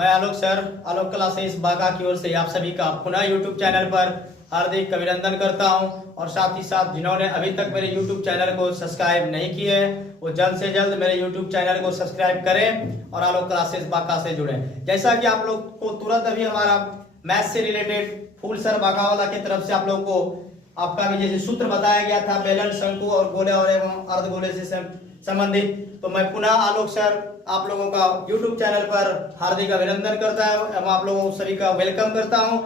मैं आलोक सर, आलोक क्लासेस बांका की ओर से आप सभी का पुनः यूट्यूब चैनल पर हार्दिक अभिनंदन करता हूं। और साथ ही साथ जिन्होंने अभी तक मेरे यूट्यूब चैनल को सब्सक्राइब नहीं किए हैं वो जल्द से जल्द मेरे यूट्यूब चैनल को सब्सक्राइब करें और आलोक क्लासेस बांका से जुड़ें। जैसा कि आप लोग को तुरंत अभी हमारा मैथ से रिलेटेड फूल सर बांका वाला की तरफ से आप लोग को आपका भी जैसे सूत्र बताया गया था बेलन, शंकु और गोले और एवं अर्धगोले से संबंधित, तो मैं पुनः आलोक सर आप लोगों का YouTube चैनल पर हार्दिक अभिनंदन करता हूं एवं आप लोगों सभी का वेलकम करता हूं।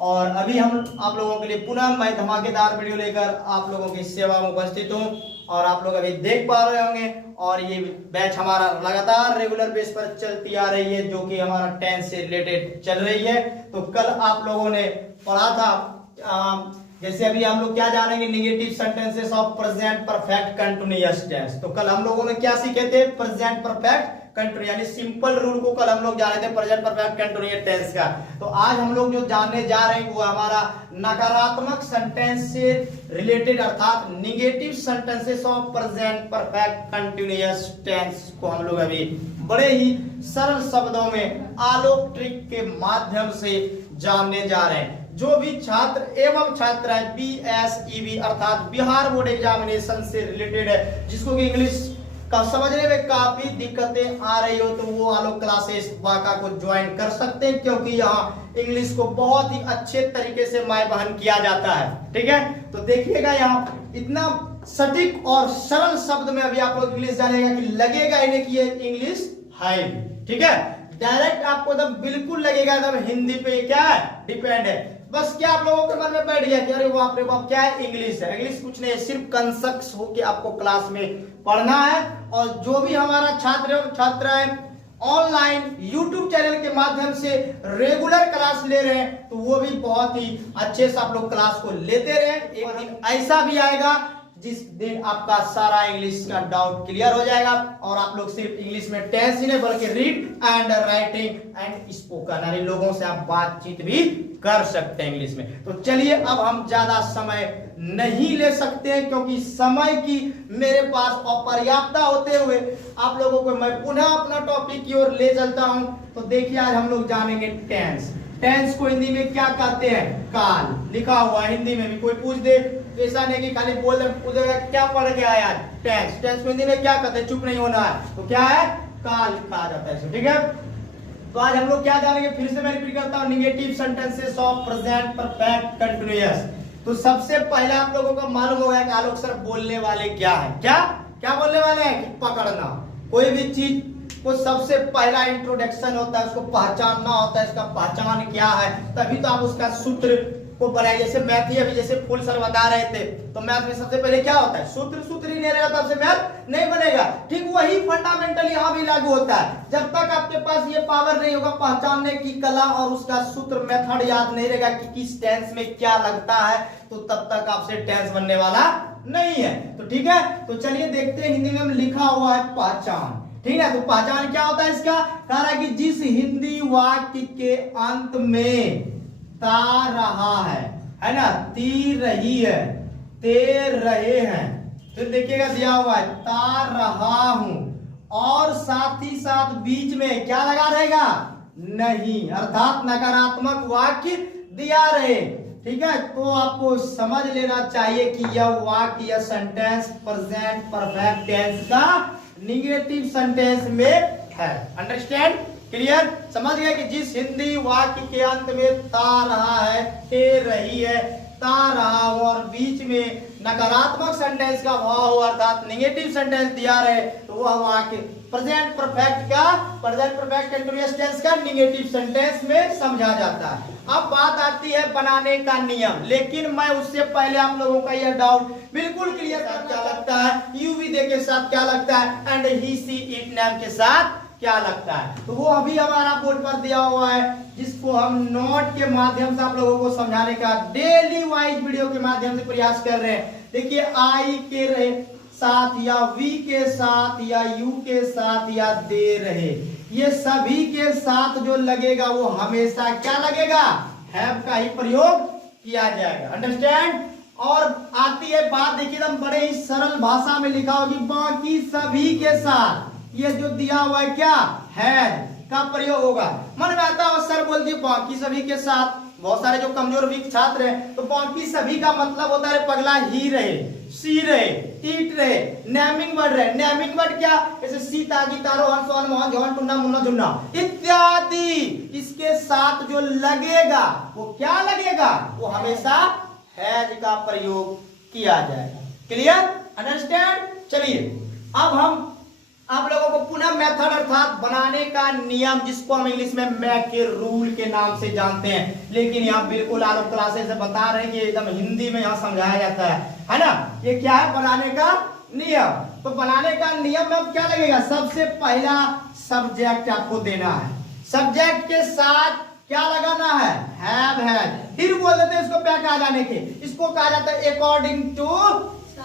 और अभी हम आप लोगों के लिए पुनः मैं धमाकेदार वीडियो लेकर आप लोगों की सेवा में उपस्थित हूं और आप लोग अभी देख पा रहे होंगे। और ये बैच हमारा लगातार रेगुलर बेस पर चलती आ रही है, जो कि हमारा टेंस से रिलेटेड चल रही है। तो कल आप लोगों ने पढ़ा था जैसे अभी हम लोग क्या जानेंगे, negative sentences of present perfect continuous tense. तो कल हम लोगों ने क्या सीखे थे, प्रेजेंट परफेक्ट कंटीन्यूअस यानी सिंपल रूल को कल हम लोग जाने थे प्रेजेंट परफेक्ट कंटीन्यूअस टेंस का। तो आज हम लोग जो जानने जा रहे हैं वो हमारा नकारात्मक सेंटेंस से रिलेटेड अर्थात negative sentences of present perfect continuous tense को हम लोग अभी बड़े ही सरल शब्दों में आलोक ट्रिक के माध्यम से जानने जा रहे हैं। जो भी छात्र एवं छात्राएं BSEB अर्थात बिहार बोर्ड एग्जामिनेशन से रिलेटेड है, जिसको कि इंग्लिश का समझने में काफी दिक्कतें आ रही हो, तो वो आलोक क्लासेस बांका को ज्वाइन कर सकते हैं, क्योंकि यहाँ इंग्लिश को बहुत ही अच्छे तरीके से माय बहन किया जाता है। ठीक है, तो देखिएगा यहाँ इतना सटीक और सरल शब्द में अभी आप लोग इंग्लिश जानेगा कि लगेगा इन्हें कि ये इंग्लिश है। ठीक है, डायरेक्ट आपको एकदम बिल्कुल लगेगा एकदम हिंदी पे क्या है, डिपेंड है। बस क्या आप लोगों के मन में बैठ गया कि अरे बाप रे बाप क्या है, इंग्लिश है। इंग्लिश कुछ नहीं, सिर्फ कंसेप्ट हो के आपको क्लास में पढ़ना है। और जो भी हमारा छात्र एवं छात्राएं ऑनलाइन YouTube चैनल के माध्यम से रेगुलर क्लास ले रहे हैं, तो वो भी बहुत ही अच्छे से आप लोग क्लास को लेते रहे। एक दिन ऐसा भी आएगा जिस दिन आपका सारा इंग्लिश का डाउट क्लियर हो जाएगा और आप लोग सिर्फ इंग्लिश में टेंस ही नहीं बल्कि read and writing and spoken यानी लोगों से आप बातचीत भी कर सकते हैं इंग्लिश में। तो चलिए अब हम ज्यादा समय नहीं ले सकते हैं, क्योंकि समय की मेरे पास अपर्याप्तता होते हुए आप लोगों को मैं पुनः अपना टॉपिक की ओर ले चलता हूं। तो देखिए आज हम लोग जानेंगे टेंस। टेंस को हिंदी में क्या कहते हैं, काल। लिखा हुआ हिंदी में भी कोई पूछ दे, ऐसा नहीं कि खाली बोल दे क्या पढ़ के आया टेंस। टेंस को हिंदी में क्या कहते हैं, चुप नहीं होना है। तो क्या है, काल कहा जाता है। ठीक है, तो आज हम लोग क्या जानेंगे, फिर से मैं रिपीट करता हूं, negative sentences of present perfect continuous. तो सबसे पहले आप लोगों को मालूम होगा कि आलोक सर बोलने वाले क्या है, क्या क्या बोलने वाले हैं कि पकड़ना। कोई भी चीज को सबसे पहला इंट्रोडक्शन होता है, उसको पहचानना होता है, इसका पहचान क्या है, तभी तो आप उसका सूत्र को बनाए। जैसे मैथ ही अभी जैसे फुल सर बता रहे थे, तो मैथ में सबसे पहले क्या होता है, सूत्र ही नहीं रहेगा तब से मैथ नहीं बनेगा। ठीक वही फंडामेंटल यहाँ भी लागू होता है। जब तक आपके पास ये पावर नहीं होगा पहचानने की कला और उसका सूत्र मेथड याद नहीं रहेगा कि किस टेंस में क्या लगता है, तो तब तक आपसे टेंस बनने वाला नहीं है। तो ठीक है, तो चलिए देखते हैं। हिंदी में लिखा हुआ है पहचान। ठीक है, तो पहचान क्या होता है इसका, कह रहा है कि जिस हिंदी वाक्य के अंत में ता रहा है ना, ती रही है, ते रहे हैं। फिर देखिएगा दिया हुआ है ता रहा हूं, और साथ ही साथ बीच में क्या लगा रहेगा, नहीं, अर्थात नकारात्मक वाक्य दिया रहे। ठीक है, तो आपको समझ लेना चाहिए कि यह वाक्य या सेंटेंस प्रेजेंट परफेक्ट टेंस का नेगेटिव सेंटेंस में है। अंडरस्टैंड, क्लियर, समझ गया कि जिस हिंदी वाक्य के अंत में ता रहा है, ते रही है, ता रहा हो और बीच में नकारात्मक सेंटेंस का भाव हो अर्थात नेगेटिव सेंटेंस दिया रहे, तो वह वाक्य प्रेजेंट परफेक्ट का, प्रेजेंट परफेक्ट कंटीन्यूअस टेंस का नेगेटिव सेंटेंस में समझा जाता है। अब बात आती है बनाने का नियम, लेकिन मैं उससे पहले आप लोगों का यह डाउट बिल्कुल क्लियर क्या लगता है, यू वी दे के साथ क्या लगता है एंड ही सी इट नाम के साथ क्या लगता है, तो वो अभी हमारा बोर्ड पर दिया हुआ है, जिसको हम नोट के माध्यम से आप लोगों को समझाने का डेली वाइज वीडियो के माध्यम से प्रयास कर रहे हैं। देखिए आई के रहे साथ या वी के साथ या यू के साथ या दे रहे, ये सभी के साथ जो लगेगा वो हमेशा क्या लगेगा, हैव का ही प्रयोग किया जाएगा। अंडरस्टैंड। और आती है बात, देखिए एकदम बड़े ही सरल भाषा में लिखा होगी, बाकी सभी के साथ, ये जो दिया हुआ है क्या है, का प्रयोग होगा। मन में आता है सर बोल दिए बाकी सभी के साथ, बहुत सारे जो कमजोर वीक छात्र हैं तो बाकी सभी का मतलब होता है पगला ही रहे, सी रहे, ईट रहे, नेमिंग वर्ड रहे। नेमिंग वर्ड क्या, जैसे सीता गीता रोहन सोहन मोहन जौहन टुन्ना मुन्ना जुन्ना इत्यादि, इसके साथ जो लगेगा वो क्या लगेगा, वो हमेशा हैज का प्रयोग किया जाएगा। Clear, understand. चलिए अब हम आप लोगों को पुनः मेथड अर्थात बनाने का नियम, जिसको हम इंग्लिश में मैक के रूल के नाम से जानते हैं, लेकिन यहाँ बिल्कुल आप क्लासेस से बता रहे हैं कि एकदम हिंदी में यहाँ समझाया जाता है ना। ये क्या है, बनाने का नियम। तो बनाने का नियम में अब क्या लगेगा, सबसे पहला सब्जेक्ट आपको देना है, सब्जेक्ट के साथ क्या लगाना है, हैव है। फिर बोल देते हैं इसको क्या कहा जाने के, इसको कहा जाता है अकॉर्डिंग टू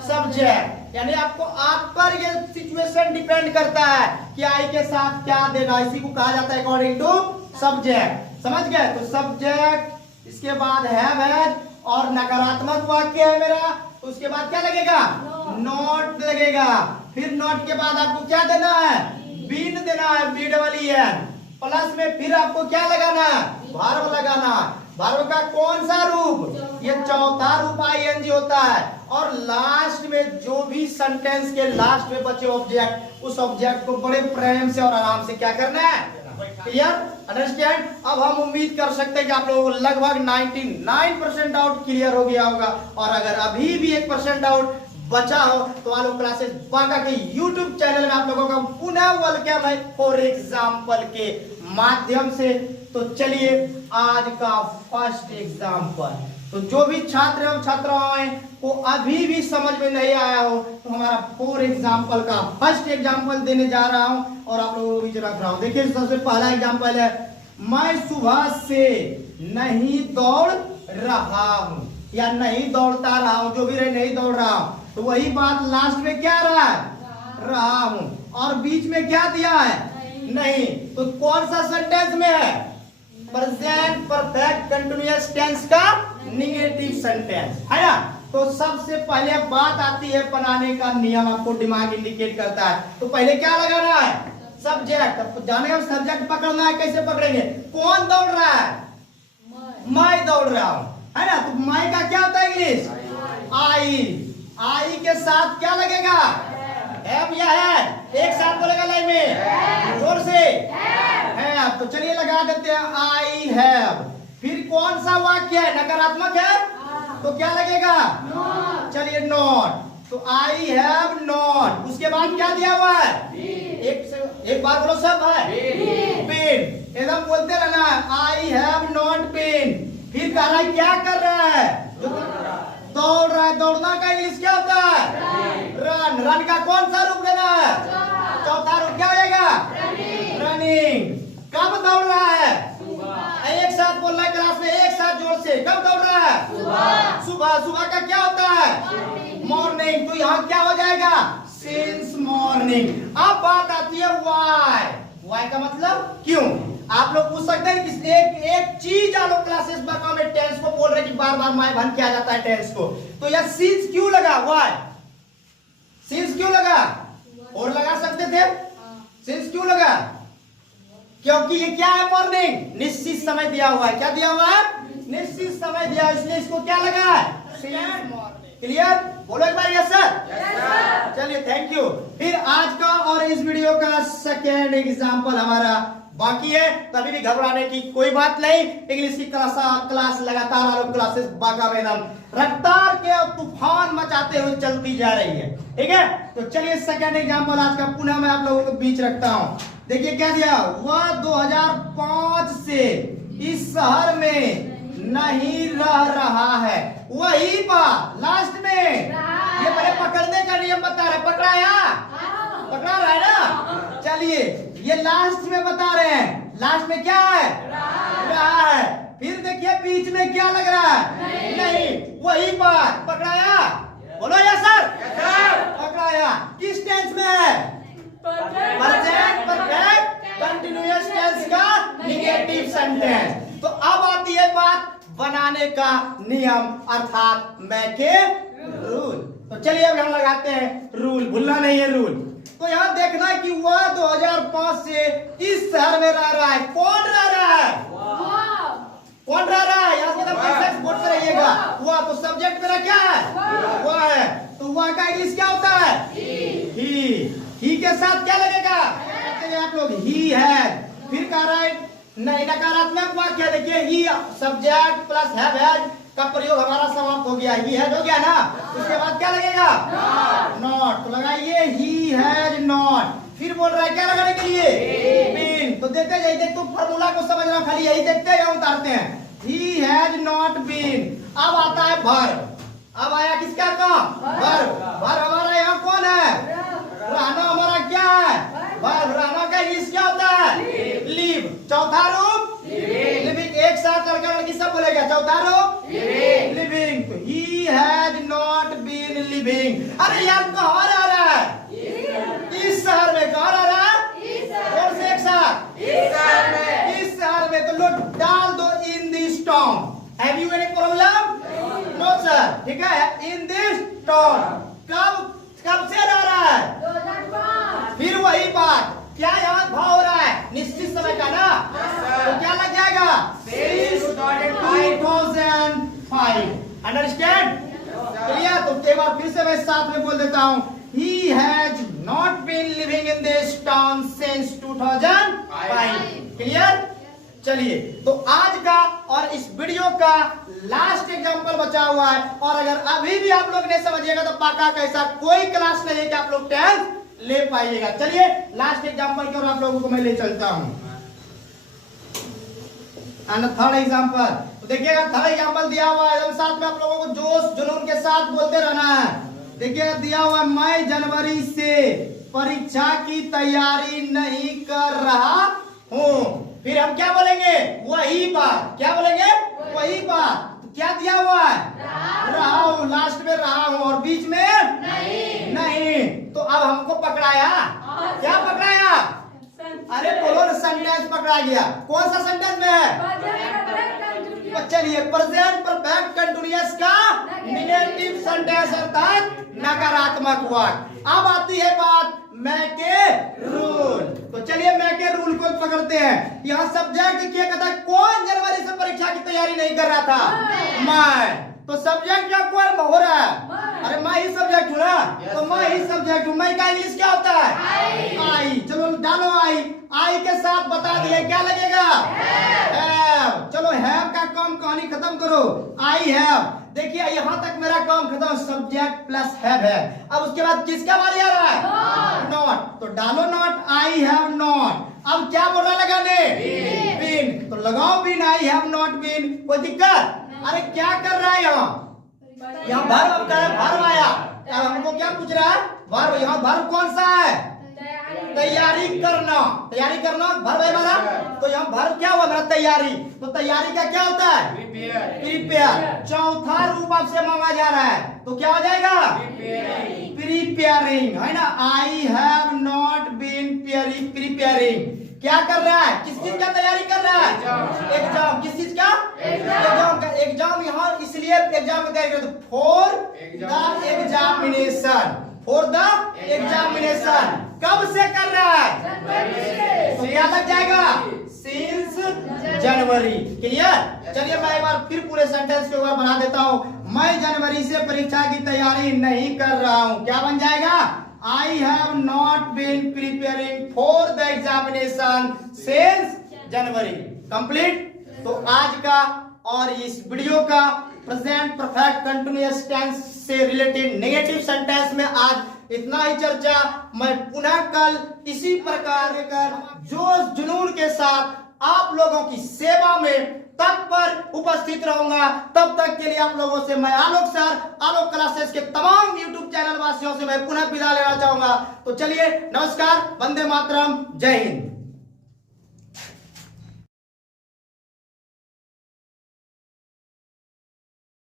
सब्जेक्ट, यानी आपको आप पर ये सिचुएशन डिपेंड करता है कि आई के साथ क्या देना, इसी को कहा जाता है अकॉर्डिंग टू सब्जेक्ट। समझ गए, तो सब्जेक्ट, इसके बाद हैव और नकारात्मक वाक्य है मेरा, तो उसके बाद क्या लगेगा, नॉट लगेगा। फिर नॉट के बाद आपको क्या देना है, बीन देना है, बी डबल एन। प्लस में फिर आपको क्या लगाना है, वर्ब लगाना है। वर्ब का कौन सा रूप, ये चौथा रूप आईएनजी होता है। और लास्ट में जो भी सेंटेंस के लास्ट में बचे ऑब्जेक्ट, उस ऑब्जेक्ट को बड़े प्रेम से और आराम से क्या करना है, क्लियर, अंडरस्टैंड। अब हम उम्मीद कर सकते हैं कि आप लोगों को लगभग 99% डाउट क्लियर हो गया होगा, और अगर अभी भी 1% डाउट बचा हो तो आप लोग क्लासेस बाका के YouTube चैनल में आप लोगों का पुनः वेलकम है फॉर एग्जाम्पल के माध्यम से। तो चलिए आज का फर्स्ट एग्जाम्पल, तो जो भी छात्र एवं छात्राएं को अभी भी समझ में नहीं आया हो तो हमारा फॉर एग्जाम्पल का फर्स्ट एग्जाम्पल देने जा रहा हूं और आप लोगों को बीच रख रहा हूं। देखिए सबसे पहला एग्जाम्पल है, मैं सुबह से नहीं दौड़ रहा हूं या नहीं दौड़ता रहा हूं, जो भी रहे नहीं दौड़ रहा हूं, तो वही बात लास्ट में क्या रहा है, रहा हूं, और बीच में क्या दिया है, नहीं। तो कौन सा सेंटेंस में है, प्रेजेंट परफेक्ट कंटीन्यूअस टेंस का नेगेटिव सेंटेंस है ना। तो सबसे पहले बात आती है बनाने का नियम, आपको दिमाग इंडिकेट करता है। तो पहले क्या लगाना है, सब्जेक्ट। अब जानेगा सब्जेक्ट पकड़ना है, कैसे पकड़ेंगे, कौन दौड़ रहा है, मैं दौड़ रहा हूं, है ना। तो मैं का क्या होता है इंग्लिश, आई। आई के साथ क्या लगेगा, हैव या है, एक साथ बोलेगा लाइन में जोर से, हैव। तो चलिए लगा देते हैं आई हैव। फिर कौन सा वाक्य है, नकारात्मक है, तो क्या लगेगा, चलिए नॉट। तो आई हैव नॉट, उसके बाद क्या दिया हुआ है, एक बार बोलो सब है, पेन। एकदम बोलते रहना, आई हैव नॉट पेन। फिर कह रहा है क्या कर रहा है, दौड़ रहा है। दौड़ना का इंग्लिश क्या होता है, रन। रन का कौन सा रूप देना है, चौथा रूप क्या होगा, रनिंग। कब दौड़ रहा है, एक साथ बोलना है क्लास में, एक साथ जोर से, कब दौड़ रहा है, सुबह। सुबह, सुबह का क्या होता है, मॉर्निंग। तो यहाँ क्या हो जाएगा, सिंस मॉर्निंग। अब बात आती है वाई। वाई का मतलब क्यों। आप लोग पूछ सकते हैं कि एक चीज आप लोग क्लासेस में टेंस को बोल रहे कि बार बार माय भन किया जाता है टेंस को, तो यह सिंस क्यों लगा, वाई सिंस क्यों लगा, और लगा सकते थे, सिंस क्यों लगा, क्योंकि ये क्या है, मॉर्निंग, निश्चित समय दिया हुआ है। क्या दिया हुआ है, निश्चित समय दिया, इसलिए इसको क्या लगा है, क्लियर। बोलो एक बार यस सर, चलिए थैंक यू। फिर आज का और इस वीडियो का सेकेंड एग्जाम्पल हमारा बाकी है, तभी भी घबराने की कोई बात नहीं। इंग्लिश की क्लास लगातार आप क्लासेस बाका में रफ्तार के तूफान मचाते हुए चलती जा रही है, ठीक है। तो चलिए सेकेंड एग्जाम्पल आज का पुनः मैं आप लोगों के बीच रखता हूं। देखिए क्या दिया, वह 2005 से इस शहर में नहीं रह रहा है। वही बात लास्ट में, ये पहले पकड़ने का नियम बता रहे, पकड़ाया, पकड़ा रहा है ना। चलिए ये लास्ट में बता रहे हैं, लास्ट में क्या है, रहा है। फिर देखिए बीच में क्या लग रहा है, नहीं। वही बात पकड़ाया, बोलो या सर, पकड़ाया। किस टेंस में है, प्रेजेंट परफेक्ट कंटीन्यूअस टेंस का नेगेटिव सेंटेंस। तो अब आती है बात बनाने का नियम अर्थात मैक के रूल। तो चलिए अब हम लगाते हैं रूल, भूलना नहीं है रूल। तो यहाँ देखना है कि वह 2005 से इस शहर में रह रहा है। कौन रह रहा है? कौन रह रहा है? यहाँ से बोर्ड पे रहिएगा। वह तो सब्जेक्ट मेरा क्या है? वह है। तो वह का इंग्लिश क्या होता है? ही के साथ क्या लगेगा? आप लोग ही है। फिर कह रहा है नकारात्मक वाक्य, देखिए ही सब्जेक्ट प्लस हैव का प्रयोग हमारा समाप्त हो गया। ही हैज हो गया ना, उसके बाद क्या लगेगा? नॉट। तो लगाइए ही हैज नॉट। फिर बोल रहा है क्या लगाने के लिए? बीन। तो देखते जाइए, देख तो फार्मूला को समझना, खाली यही देखते हैं, उतारते हैं। He has not been. अब आता है वर्ब। अब आया किसका काम? वर्ब। वर्ब हमारा यहाँ कौन है? रहना हमारा क्या है? वर्ब। रहना का इंग्लिश क्या होता है? लिव। चौथा रूप लिविंग। एक साथ लड़का लड़की सब बोलेगा। चौथा रूप लिविंग। तो he has not been living. अरे यार कहाँ रह रहा है? इस शहर में। कहाँ रह रहा है? कौन से एक साथ? इस शहर में। तो लोग डाल दो in this town. Have you any problem? No sir. ठीक है, इन दिस टाउन। कब से रह रहा है? 2005। फिर वही बात, क्या यहाँ भाव हो रहा है? निश्चित समय का ना, तो क्या लग जाएगा? 2005। अंडरस्टैंड? क्लियर? तो एक बार फिर से मैं साथ में बोल देता हूँ। He has not been living in this town since 2005. Clear? चलिए, तो आज का और इस वीडियो का लास्ट एग्जांपल बचा हुआ है। और अगर अभी भी आप लोग नहीं समझिएगा तो पक्का कैसा कोई क्लास नहीं है कि आप लोग टेंथ ले पाइएगा। चलिए लास्ट एग्जांपल की ओर आप लोगों को मैं ले चलता हूं। थर्ड एग्जांपल, तो देखिएगा थर्ड एग्जांपल दिया हुआ है, साथ में आप लोगों को जोश जुनून के साथ बोलते रहना है। देखिए दिया हुआ है, मैं जनवरी से परीक्षा की तैयारी नहीं कर रहा हूँ। फिर हम क्या बोलेंगे? वही बात। क्या बोलेंगे? वही बात। तो क्या दिया हुआ है? रहा हूँ। लास्ट में रहा हूँ और बीच में नहीं। तो अब हमको पकड़ाया। क्या पकड़ाया? अरे बोलो ना, सेंटेंस पकड़ा गया। कौन सा सेंटेंस में है? तो चलिए, प्रेजेंट परफेक्ट कंटीन्यूअस का नेगेटिव सेंटेंस अर्थात नकारात्मक वाक्य। अब आती है बात मैं के रूल। तो चलिए मैं के रूल को पकड़ते हैं। यहाँ सब्जेक्ट क्या कहता है? कौन जनवरी से परीक्षा की तैयारी नहीं कर रहा था? मैं। तो सब्जेक्ट क्या कौन हो रहा है? अरे मैं ही सब्जेक्ट हूँ ना, तो मैं ही सब्जेक्ट हूँ। मैं का इंग्लिश क्या होता है? आई। चलो डालो आई। आई के साथ बता दिए क्या लगेगा? हैव। चलो हैव का काम कहानी खत्म करो। I have. देखिए यहाँ तक मेरा काम खत्म। सब्जेक्ट प्लस हैव है। अब उसके बाद किसका बारी आ रहा है? नॉट। तो डालो नॉट। I have not. अब क्या बोल रहा लगाने? बीन। तो लगाओ been. I have not been. कोई दिक्कत? अरे क्या कर रहा है यहाँ? यहाँ वर्ब आया। अब हमको क्या पूछ रहा है? वर्ब। यहाँ वर्ब कौन सा है? तैयारी करना। तैयारी करना वर्ब है हमारा। तो यहाँ वर्ब क्या हुआ मेरा? तैयारी। तो तैयारी का क्या होता है? प्रिपेयर। चौथा रूप आपसे मांगा जा रहा है, तो क्या हो जाएगा? प्रिपेयरिंग, है ना। I have not been preparing. क्या कर रहा है? किस चीज का तैयारी कर रहा है? एग्जाम। किस चीज का? एग्जाम का। एग्जाम यहाँ इसलिए एग्जाम की तैयारी करते for the examination. For the examination. कब से कर रहा है? तो क्या लग जाएगा? Since January. क्लियर? चलिए मैं एक बार फिर पूरे सेंटेंस के ऊपर बना देता हूँ। मैं जनवरी से परीक्षा की तैयारी नहीं कर रहा हूँ। क्या बन जाएगा? I have not been preparing for the examination since January. Complete? तो आज का और इस वीडियो का प्रेजेंट परफेक्ट कंटीन्यूअस टेंस से रिलेटेड नेगेटिव सेंटेंस में आज इतना ही चर्चा। मैं पुनः कल इसी प्रकार कर जोश जुनून के साथ आप लोगों की सेवा में तत्पर उपस्थित रहूंगा। तब तक के लिए आप लोगों से मैं आलोक सर, आलोक क्लासेस के तमाम यूट्यूब चैनल वासियों से मैं पुनः विदा लेना चाहूंगा। तो चलिए नमस्कार, वंदे मातरम, जय हिंद।